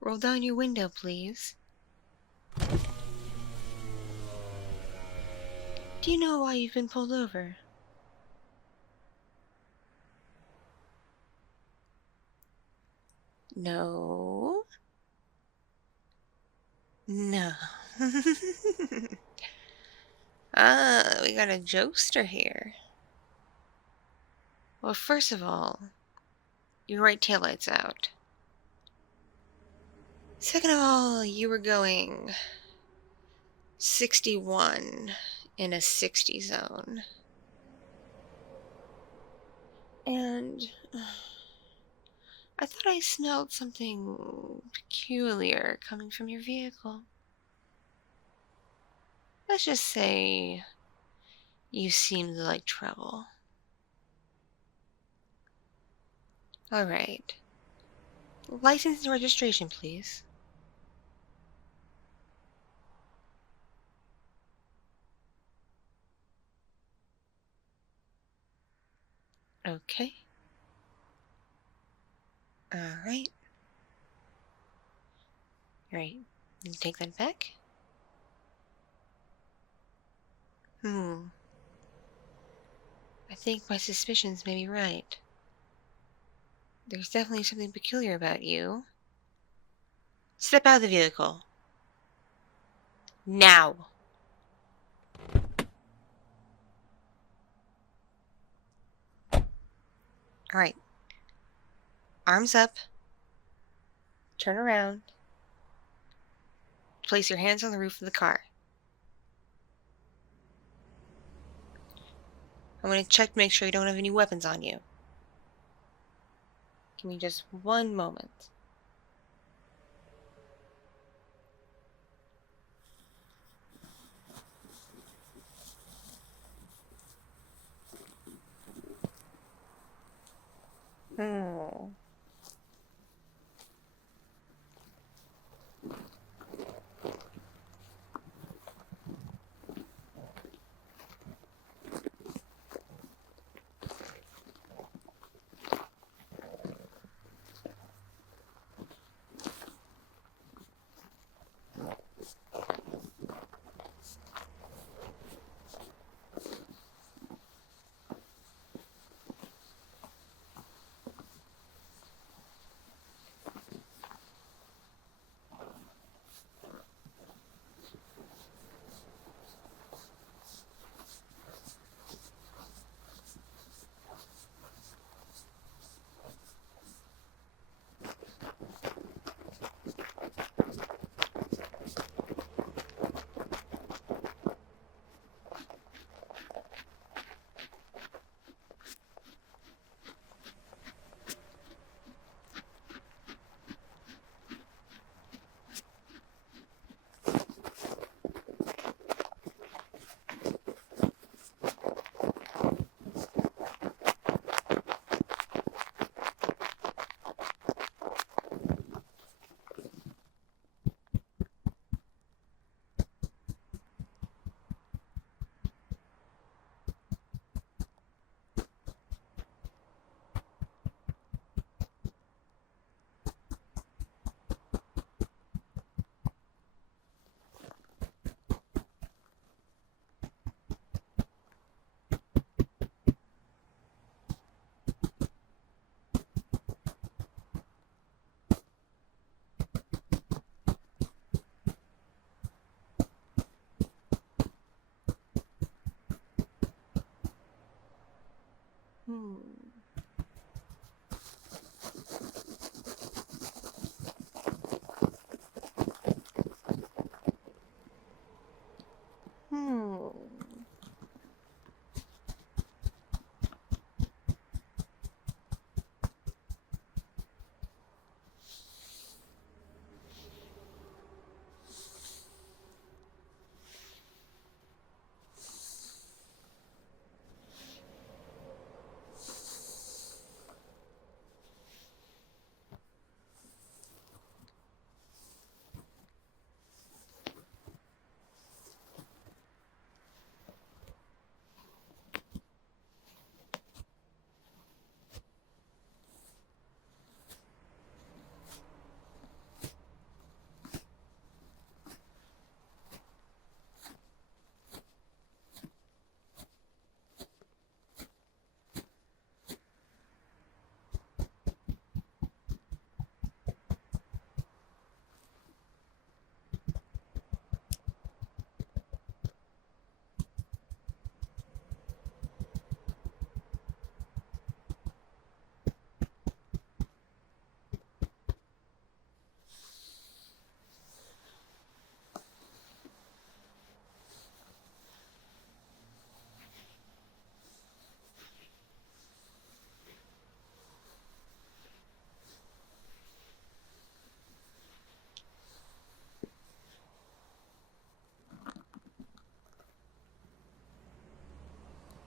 Roll down your window, please. Do you know why you've been pulled over? No. No. We got a jokester here. Well, first of all, your right taillight's out. Second of all, you were going 61 in a 60 zone. And I thought I smelled something peculiar coming from your vehicle. Let's just say you seemed like trouble. All right. License and registration, please. Okay. All right. Right. You take that back. I think my suspicions may be right. There's definitely something peculiar about you. Step out of the vehicle. Now. All right. Arms up. Turn around. Place your hands on the roof of the car. I'm going to check to make sure you don't have any weapons on you. Give me just one moment. Hmm.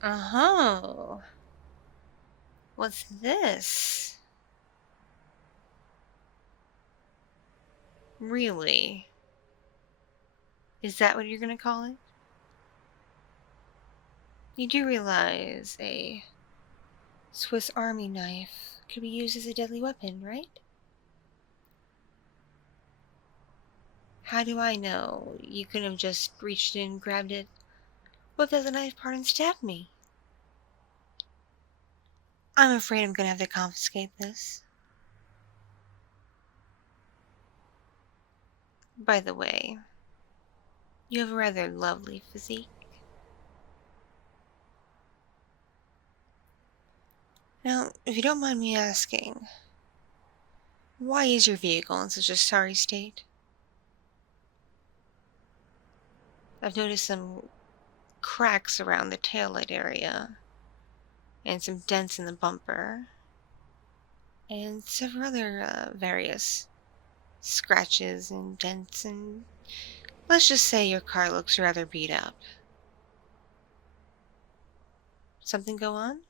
Oh, what's this? Really? Is that what you're gonna call it? You do realize a Swiss Army knife could be used as a deadly weapon, right? How do I know you couldn't have just reached in, grabbed it, whipped out the knife part, and stabbed me? I'm afraid I'm gonna have to confiscate this. By the way, you have a rather lovely physique. Now, if you don't mind me asking, why is your vehicle in such a sorry state? I've noticed some cracks around the taillight area, and some dents in the bumper, and several other various scratches and dents, and let's just say your car looks rather beat up. Something go on?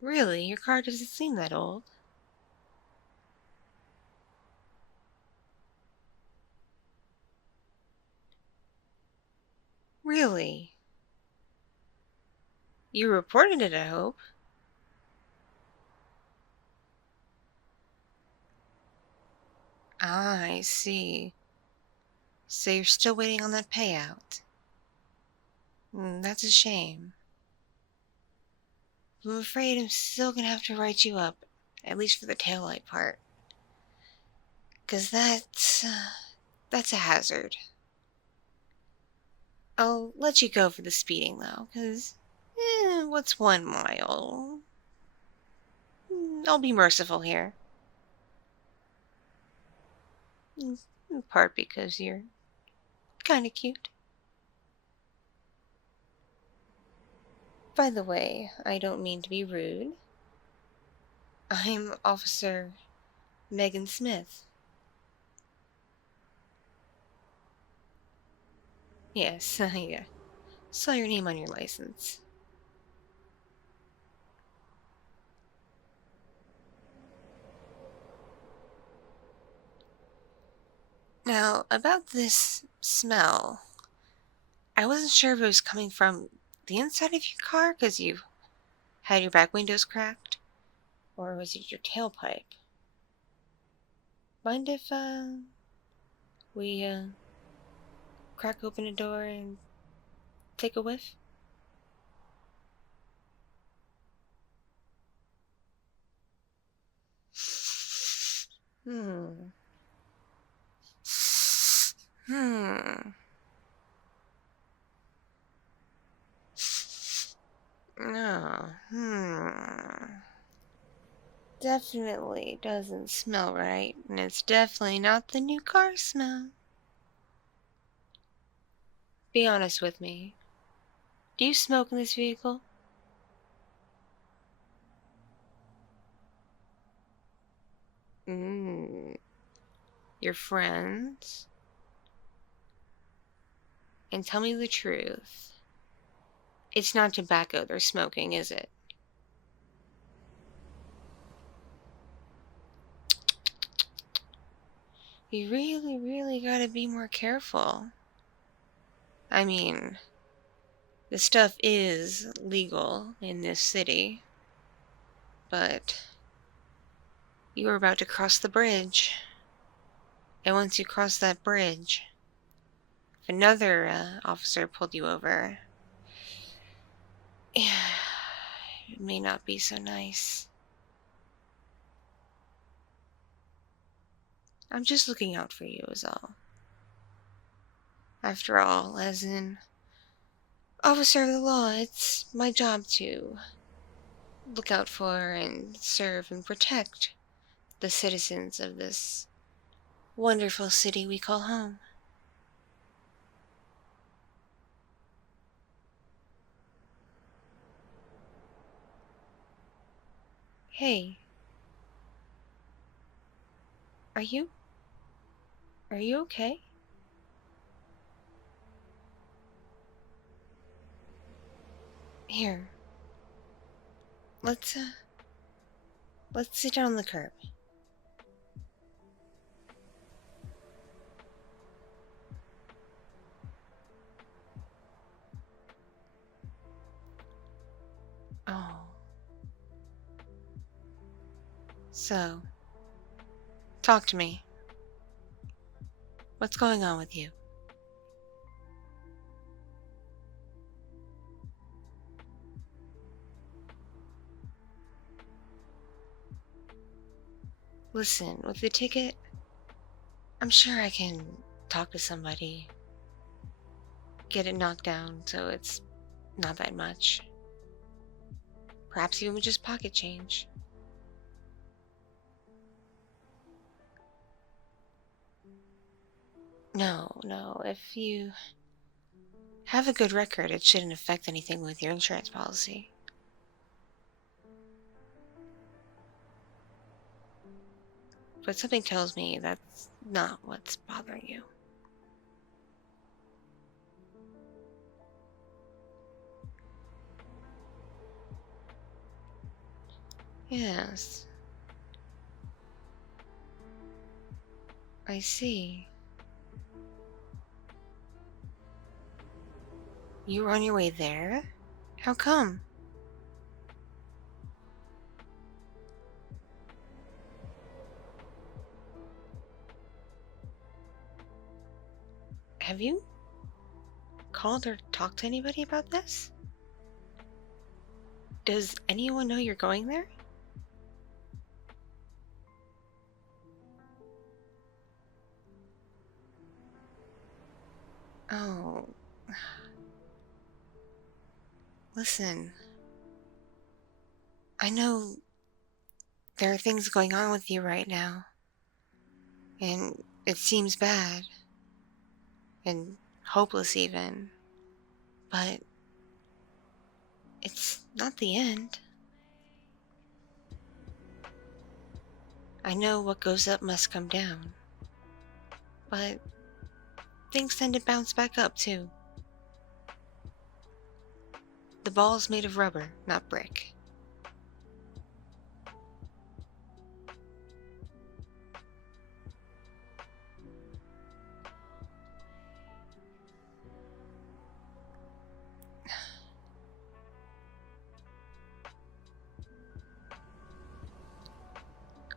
Really, your car doesn't seem that old. Really? You reported it, I hope. Ah, I see. So you're still waiting on that payout. That's a shame. I'm afraid I'm still gonna have to write you up, at least for the taillight part. 'Cause that's a hazard. I'll let you go for the speeding, though, 'cause what's 1 mile? I'll be merciful here. In part because you're kinda cute. By the way, I don't mean to be rude. I'm Officer Megan Smith. Yes, yeah. Saw your name on your license. Now, about this smell, I wasn't sure if it was coming from the inside of your car because you had your back windows cracked, or was it your tailpipe? Mind if we crack open a door and take a whiff? Hmm. Hmm. No. Definitely doesn't smell right, and it's definitely not the new car smell. Be honest with me. Do you smoke in this vehicle? Mmm. Your friends? And tell me the truth. It's not tobacco they're smoking, is it? You really, really gotta be more careful. I mean, this stuff is legal in this city, but you were about to cross the bridge. And once you cross that bridge, if another officer pulled you over, it may not be so nice. I'm just looking out for you, is all. After all, as an officer of the law, it's my job to look out for and serve and protect the citizens of this wonderful city we call home. Hey, Are you... Are you okay? Here. Let's sit down on the curb. Oh. So, talk to me. What's going on with you? Listen, with the ticket, I'm sure I can talk to somebody, get it knocked down so it's not that much. Perhaps even with just pocket change. No, if you have a good record, it shouldn't affect anything with your insurance policy. But something tells me that's not what's bothering you. Yes. I see. You were on your way there? How come? Have you called or talked to anybody about this? Does anyone know you're going there? Oh. Listen. I know there are things going on with you right now. And it seems bad. And hopeless even. But it's not the end. I know what goes up must come down. But things tend to bounce back up too. The ball's made of rubber, not brick.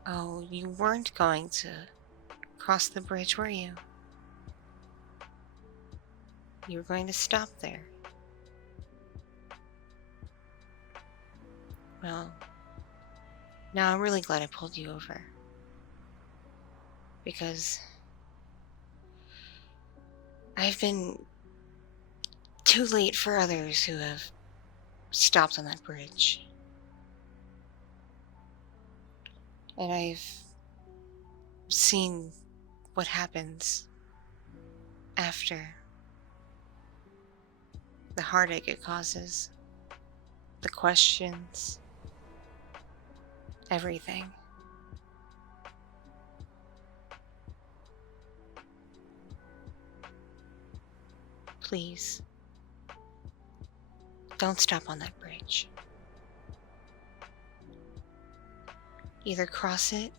Oh, you weren't going to cross the bridge, were you? You were going to stop there. Well, now I'm really glad I pulled you over. Because I've been too late for others who have stopped on that bridge. And I've seen what happens after. The heartache it causes. The questions. Everything. Please, don't stop on that bridge. Either cross it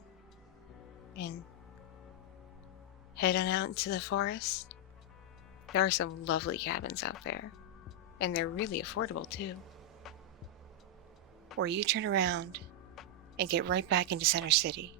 and head on out into the forest. There are some lovely cabins out there, and they're really affordable too. Or you turn around and get right back into Center City.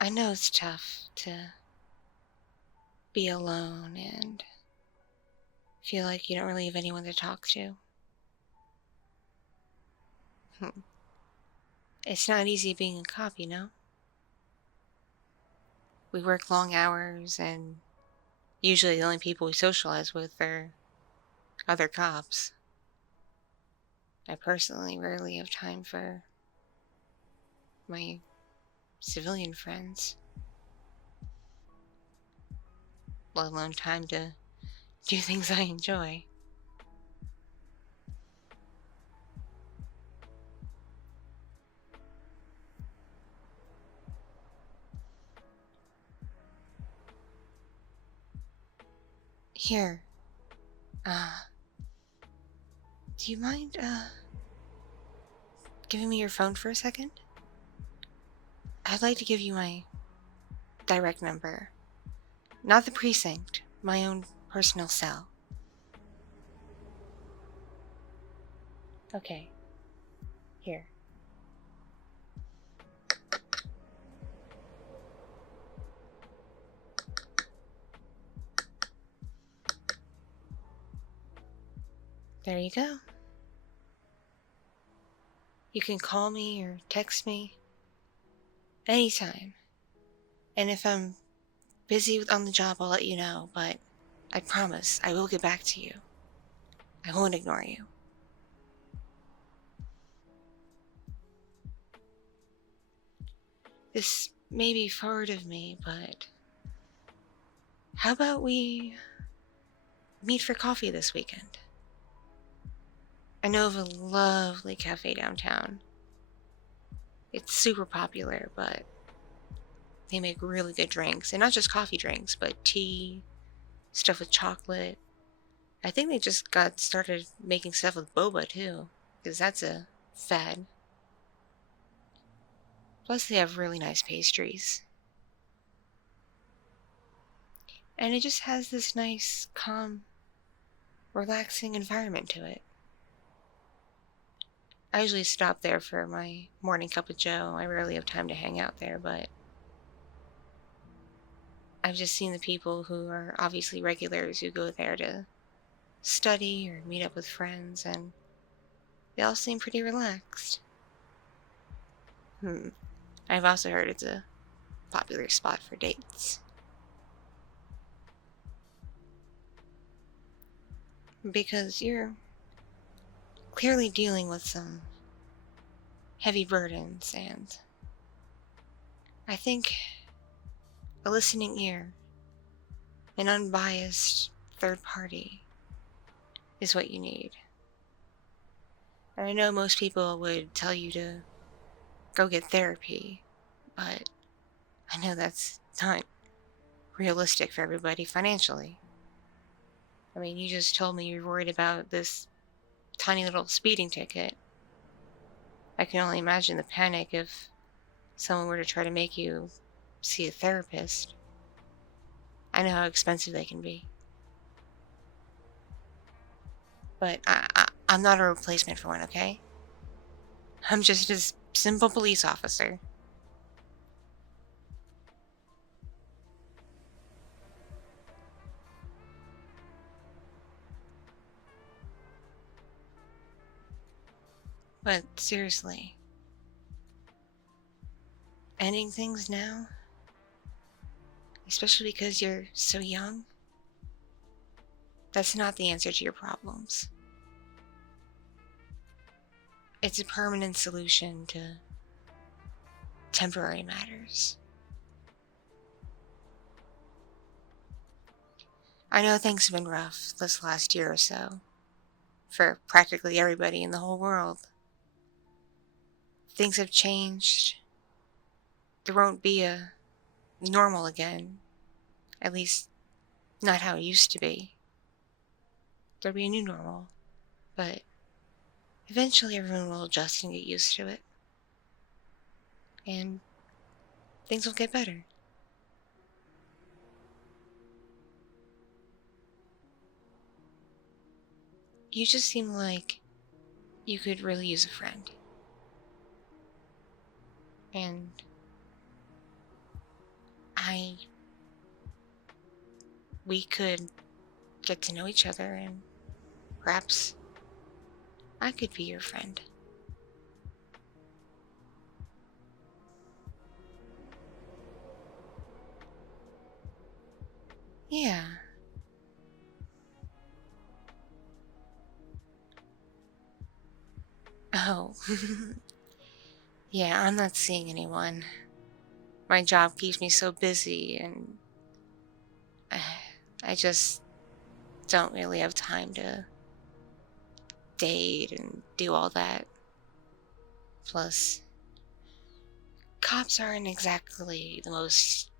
I know it's tough to be alone and feel like you don't really have anyone to talk to. It's not easy being a cop, you know? We work long hours, and usually the only people we socialize with are other cops. I personally rarely have time for my civilian friends. let alone time to do things I enjoy. Here, uh, do you mind, giving me your phone for a second? I'd like to give you my direct number. Not the precinct, my own personal cell. Okay. Here. There you go. You can call me or text me anytime. And if I'm busy on the job, I'll let you know, but I promise I will get back to you. I won't ignore you. This may be forward of me, but how about we meet for coffee this weekend? I know of a lovely cafe downtown. It's super popular, but they make really good drinks. And not just coffee drinks, but tea, stuff with chocolate. I think they just got started making stuff with boba too, because that's a fad. Plus, they have really nice pastries. And it just has this nice, calm, relaxing environment to it. I usually stop there for my morning cup of joe. I rarely have time to hang out there, but I've just seen the people who are obviously regulars who go there to study or meet up with friends, and they all seem pretty relaxed. I've also heard it's a popular spot for dates. Because you're clearly dealing with some heavy burdens, and I think a listening ear, an unbiased third party, is what you need. And I know most people would tell you to go get therapy, but I know that's not realistic for everybody financially. I mean, you just told me you're worried about this tiny little speeding ticket. I can only imagine the panic if someone were to try to make you see a therapist. I know how expensive they can be. But I'm not a replacement for one, okay? I'm just a simple police officer. But seriously, ending things now, especially because you're so young, that's not the answer to your problems. It's a permanent solution to temporary matters. I know things have been rough this last year or so for practically everybody in the whole world. Things have changed. There won't be a normal again. At least, not how it used to be. There'll be a new normal. But eventually everyone will adjust and get used to it. And things will get better. You just seem like you could really use a friend. And we could get to know each other, and perhaps I could be your friend. Yeah. Oh. Yeah, I'm not seeing anyone. My job keeps me so busy, and I just don't really have time to date and do all that. Plus, cops aren't exactly the most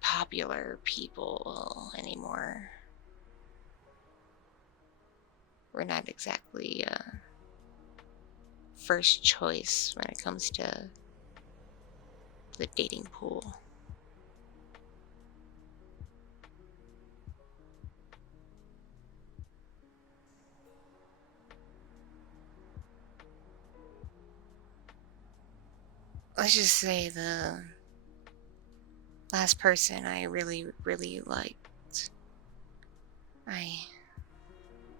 popular people anymore. We're not exactly first choice when it comes to the dating pool. Let's just say the last person I really, really liked, I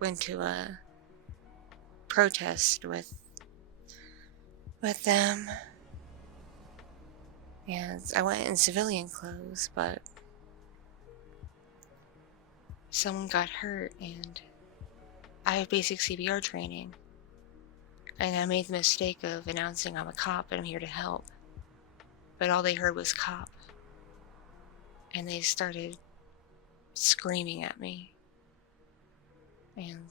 went to a protest with them, and I went in civilian clothes, but someone got hurt, and I have basic CPR training, and I made the mistake of announcing I'm a cop and I'm here to help, but all they heard was cop, and they started screaming at me and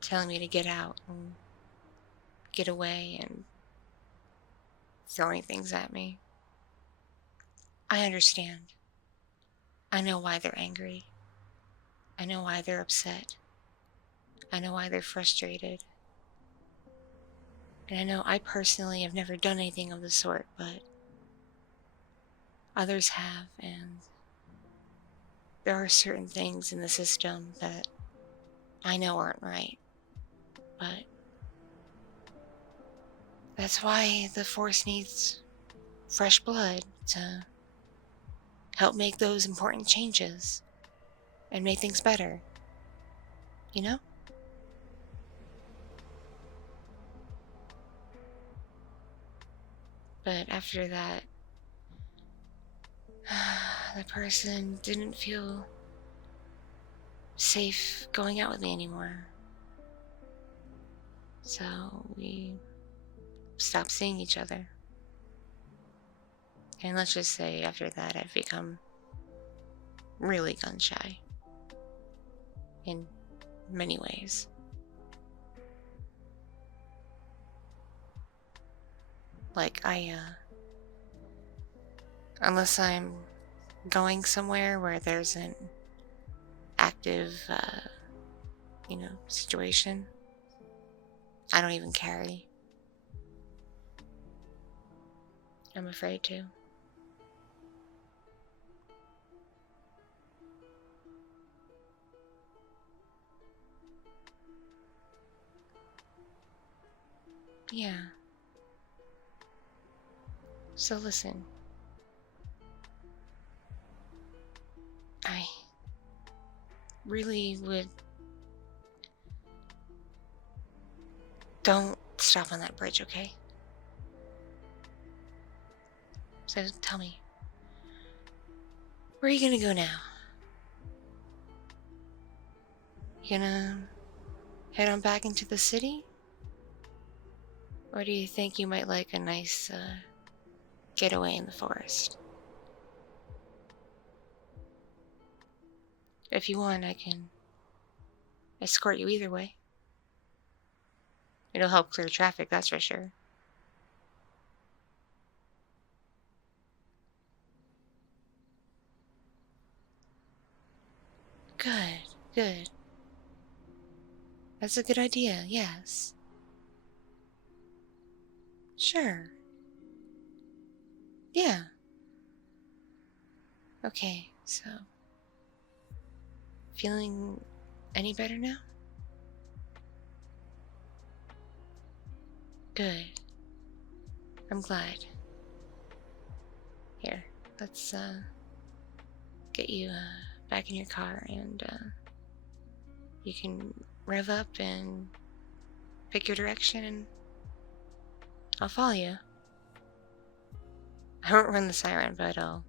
telling me to get out and get away and throwing things at me. I understand. I know why they're angry. I know why they're upset. I know why they're frustrated. And I know I personally have never done anything of the sort, but others have, and there are certain things in the system that I know aren't right. But that's why the force needs fresh blood to help make those important changes and make things better. You know? But after that, the person didn't feel safe going out with me anymore. So we stopped seeing each other. And let's just say after that, I've become really gun shy in many ways. Like, unless I'm going somewhere where there's an active, situation, I don't even carry. I'm afraid to. Yeah. So listen. I really would. Don't stop on that bridge, okay? So tell me, where are you gonna go now? You gonna head on back into the city? Or do you think you might like a nice, getaway in the forest? If you want, I can escort you either way. It'll help clear traffic, that's for sure. Good, good. That's a good idea, yes. Sure. Yeah. Okay, so. Feeling any better now? Good. I'm glad. Here, let's, get you, back in your car and, you can rev up and pick your direction and I'll follow you. I won't run the siren, but I'll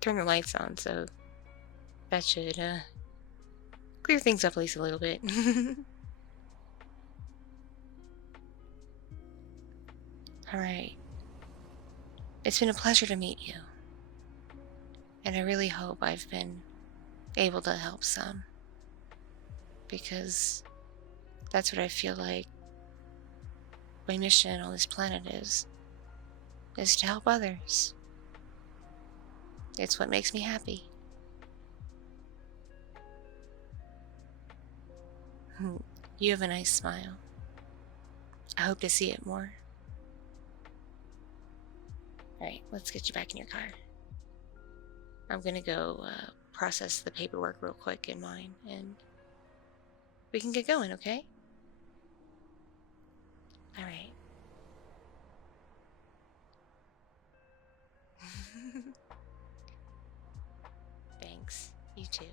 turn the lights on, so that should, clear things up at least a little bit. Alright. It's been a pleasure to meet you. And I really hope I've been able to help some. Because that's what I feel like my mission on this planet is to help others. It's what makes me happy. You have a nice smile. I hope to see it more. Alright, let's get you back in your car. I'm gonna go process the paperwork real quick in mine, and we can get going, okay? Alright. Thanks. You too.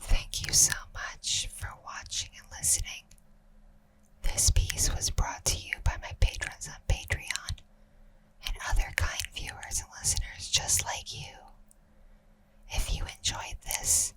Thank you so much for watching and listening. This piece was brought to you by my patrons on Patreon and other kind viewers and listeners just like you. If you enjoyed this,